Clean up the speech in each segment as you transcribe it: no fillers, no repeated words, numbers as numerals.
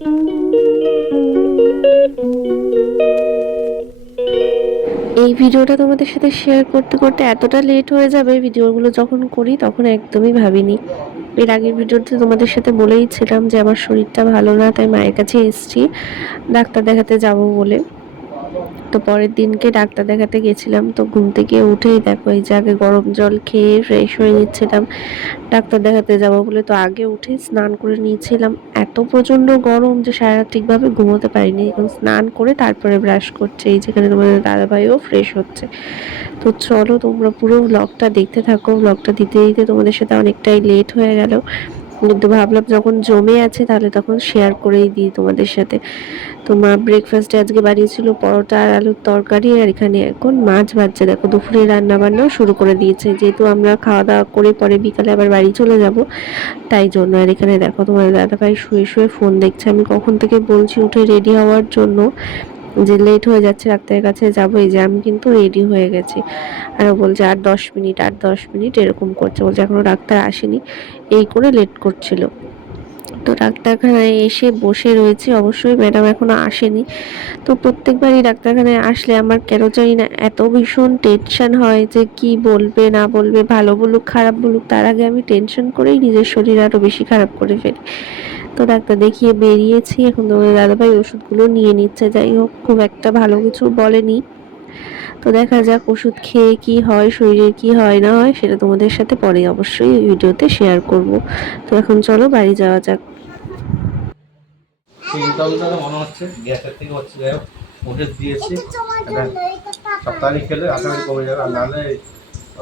এই ভিডিওটা তোমাদের সাথে শেয়ার করতে করতে এতটা লেট হয়ে যাবে, ভিডিওগুলো যখন করি তখন একদমই ভাবিনি। এর আগের ভিডিওতে তোমাদের সাথে বলেই ছিলাম যে আমার শরীরটা ভালো না, তাই মায়ের কাছে এসেছি ডাক্তার দেখাতে যাব বলে। তো পরের দিনকে ডাক্তার দেখাতে গেছিলাম। তো ঘুম থেকে উঠেই দেখো এই যে আগে গরম জল খেয়ে ফ্রেশ হয়ে নিচ্ছিলাম ডাক্তার দেখাতে যাব বলে। তো আগে উঠে স্নান করে নিয়েছিলাম, এত প্রচণ্ড গরম যে সারা রাত ঠিকভাবে ঘুমোতে পারিনি। এখন স্নান করে তারপরে ব্রাশ করছে, এই যেখানে তোমাদের দাদাভাইও ফ্রেশ হচ্ছে। তো চলো তোমরা পুরো ব্লগটা দেখতে থাকো। ব্লগটা দিতে দিতে তোমাদের সাথে অনেকটাই লেট হয়ে গেল, কিন্তু ভাবলাম যখন জমে আছে তাহলে তখন শেয়ার করেই দিই তোমাদের সাথে। তো মা ব্রেকফাস্টে আজকে বানিয়েছিল পরোটা আর আলুর তরকারি, আর এখানে এখন মাছ ভাজছে। দেখো দুপুরে রান্না বান্নাও শুরু করে দিয়েছে, যেহেতু আমরা খাওয়া দাওয়া করে পরে বিকালে আবার বাড়ি চলে যাব তাই জন্য। আর এখানে দেখো তোমার দাদাভাই শুয়ে শুয়ে ফোন দেখছে। আমি কখন থেকে বলছি উঠে রেডি হওয়ার জন্য, যে লেট হয়ে যাচ্ছে ডাক্তারের কাছে যাবো। এই যে আমি কিন্তু রেডি হয়ে গেছি, আর ও বলছে আর 10 মিনিট, আর 10 মিনিট এরকম করছে, বলছে এখনো ডাক্তার আসেনি, এই করে লেট করছিল। তো ডাক্তারখানায় এসে বসে রয়েছি, অবশ্যই ম্যাডাম এখনো আসেনি। তো প্রত্যেকবারই ডাক্তারখানায় আসলে আমার কেন জানি না এত ভীষণ টেনশন হয় যে কি বলবে না বলবে, ভালো বলুক খারাপ বলুক, তার আগে আমি টেনশন করেই নিজের শরীর আরও বেশি খারাপ করে ফেলি। তো ডাক্তার দেখিয়ে বেরিয়েছি, এখন তোমাদের দাদাভাই ওষুধগুলো নিয়ে নিচ্ছে। যাই হোক, খুব একটা ভালো কিছু বলেনি। তো দেখা যাক ওষুধ খেয়ে কি হয়, শরীরের কি হয় না হয় সেটা তোমাদের সাথে পরে অবশ্যই ভিডিওতে শেয়ার করব। তো এখন চলো বাড়ি যাওয়া যাক। মনে হচ্ছে গ্যাসের থেকে হচ্ছে, যাই হোক ওষুধ দিয়েছি, সপ্তাহে খেলে আশা করি কমে যাবে। আর নাহলে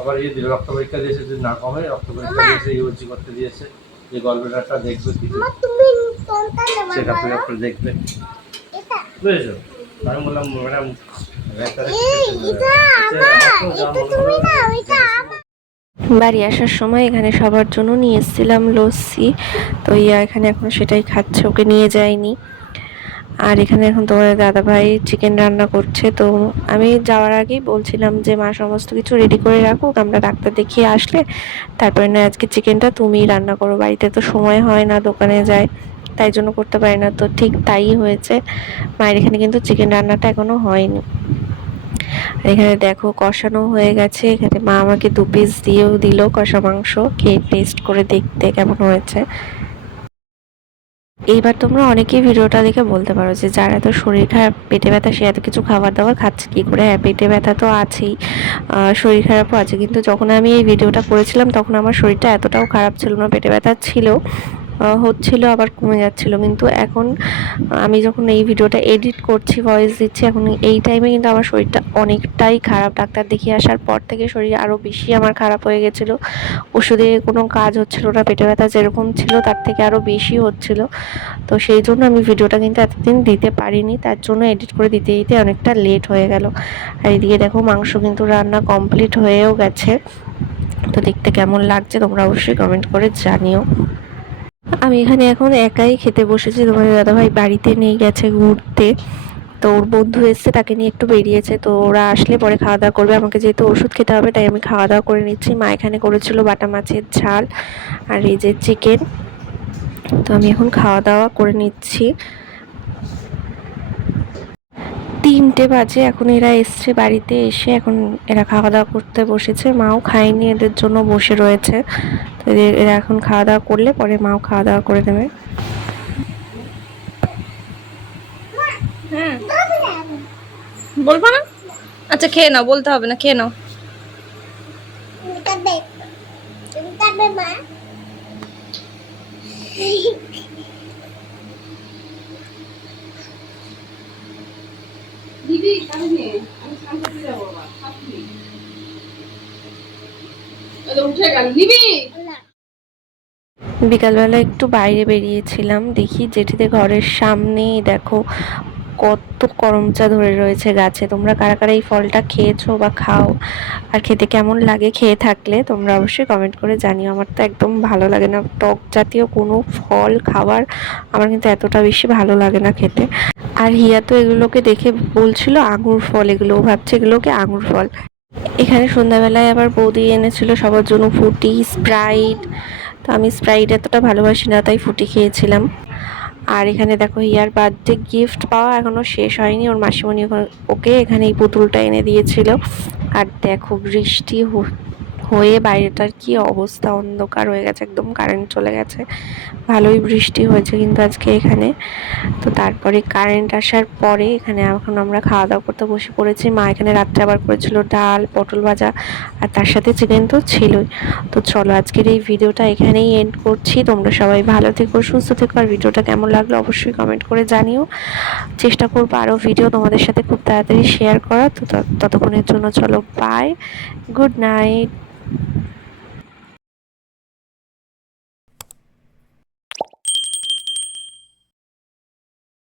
আবার ইয়ে দিল, রক্ত পরীক্ষা দিয়েছে, যদি না কমে রক্ত পরীক্ষা দিয়েছে, ইউজি করতে দিয়েছে, যে গল্পটা দেখবে কিছু সেটা দেখবে, বুঝেছো? আমি বললাম ম্যাডাম বাড়ি আসার সময় এখানে সবার জন্য নিয়ে এসেছিলাম লস্যি। তো ইয়া এখানে এখন সেটাই খাচ্ছে, ওকে নিয়ে যায়নি। আর এখানে এখন তোমাদের দাদাভাই চিকেন রান্না করছে। তো আমি যাওয়ার আগেই বলছিলাম যে মা সমস্ত কিছু রেডি করে রাখুক, আমরা ডাক্তার দেখিয়ে আসলে তারপরে না আজকে চিকেনটা তুমিই রান্না করো, বাড়িতে তো সময় হয় না, দোকানে যায় তাই জন্য করতে পারি না। তো ঠিক তাই হয়েছে, মায়ের এখানে কিন্তু চিকেন রান্নাটা এখনো হয়নি। এখানে দেখো কষানো হয়ে গেছে, এখানে মা আমাকে 2 পিস দিয়েও দিল কষা মাংস, খেয়ে টেস্ট করে দেখতে কেমন হয়েছে। এইবার তোমরা অনেকেই ভিডিওটা দেখে বলতে পারো যে যার এত শরীর খারাপ পেটে ব্যথা সে এত কিছু খাবার দাবার খাচ্ছে কী করে। হ্যাঁ, পেটে ব্যথা তো আছেই, শরীর খারাপও আছে, কিন্তু যখন আমি এই ভিডিওটা করেছিলাম তখন আমার শরীরটা এতটাও খারাপ ছিল না। পেটে ব্যথা ছিল, হচ্ছিল আবার কমে যাচ্ছিল। কিন্তু এখন আমি যখন এই ভিডিওটা এডিট করছি, ভয়েস দিচ্ছি, এখন এই টাইমে কিন্তু আমার শরীরটা অনেকটাই খারাপ। ডাক্তার দেখিয়ে আসার পর থেকে শরীর আরও বেশি আমার খারাপ হয়ে গেছিলো, ওষুধে কোনো কাজ হচ্ছিল না, পেটে ব্যথা যেরকম ছিল তার থেকে আরও বেশি হচ্ছিল। তো সেই জন্য আমি ভিডিওটা কিন্তু এতদিন দিতে পারিনি, তার জন্য এডিট করে দিতে দিতে অনেকটা লেট হয়ে গেল। আর এদিকে দেখো মাংস কিন্তু রান্না কমপ্লিট হয়েও গেছে। তো দেখতে কেমন লাগছে তোমরা অবশ্যই কমেন্ট করে জানিও। আমি এখানে এখন একাই খেতে বসেছি, তোমাদের দাদাভাই বাড়িতে নেই, গেছে ঘুরতে। তো ওর বন্ধু এসছে, তাকে নিয়ে একটু বেরিয়েছে। তো ওরা আসলে পরে খাওয়া দাওয়া করবে, আমাকে যেহেতু ওষুধ খেতে হবে তাই আমি খাওয়া দাওয়া করে নিচ্ছি। মা এখানে করেছিল বাটা মাছের ঝাল আর এই যে চিকেন। তো আমি এখন খাওয়া দাওয়া করে নিচ্ছি। 3টে বাজে, এখন এরা এসছে বাড়িতে, এসে এখন এরা খাওয়া দাওয়া করতে বসেছে। মাও খায়নি, এদের জন্য বসে রয়েছে। তো এরা এখন খাওয়া দাওয়া করলে পরে মাও খাওয়া দাওয়া করে নেবে। হ্যাঁ, বলবো না? আচ্ছা খেয়ে নাও, বলতে হবে না, খেয়ে নাও। বিকালবেলা একটু বাইরে বেরিয়েছিলাম, দেখি জেঠিদের ঘরের সামনেই দেখো কত করমচা ধরে রয়েছে গাছে। তোমরা কারা কারা এই ফলটা খেয়েছো বা খাও, আর খেতে কেমন লাগে, খেয়ে থাকলে তোমরা অবশ্যই কমেন্ট করে জানিও। আমার তো একদম ভালো লাগে না, টক জাতীয় কোনো ফল খাবার আমার কিন্তু এতটা বেশি ভালো লাগে না খেতে। আর হিয়া তো এগুলোকে দেখে বলছিল আঙুর ফল, এগুলো ভাবছে এগুলোকে আঙুর ফল। এখানে সন্ধ্যাবেলায় আবার বৌদি এনেছিল সবার জন্য ফ্রুটি, স্প্রাইট। তো আমি স্প্রাইট এতটা ভালোবাসি না, তাই ফ্রুটি খেয়েছিলাম। আর এখানে দেখো হিয়ার বার্থডে গিফট পাওয়া এখনো শেষ হয়নি, ওর মাসিমণি ওকে এখানে এই পুতুলটা এনে দিয়েছিল। আর দেখো বৃষ্টি হয়ে বাইরেটার কি অবস্থা, অন্ধকার হয়ে গেছে একদম, কারেন্ট চলে গেছে। ভালোই বৃষ্টি হয়েছে কিন্তু আজকে এখানে। তো তারপরে কারেন্ট আসার পরে এখানে এখন আমরা খাওয়া দাওয়া করতে বসে পড়েছি। মা এখানে রাত্রে আবার করেছিল ডাল, পটল ভাজা, আর তার সাথে চিকেন তো ছিলই। তো চলো আজকের এই ভিডিওটা এখানেই এন্ড করছি। তোমরা সবাই ভালো থেকো, সুস্থ থেকো, আর ভিডিওটা কেমন লাগলো অবশ্যই কমেন্ট করে জানিও। চেষ্টা করবো আরও ভিডিও তোমাদের সাথে খুব তাড়াতাড়ি শেয়ার করা। তো ততক্ষণের জন্য চলো বাই, গুড নাইট।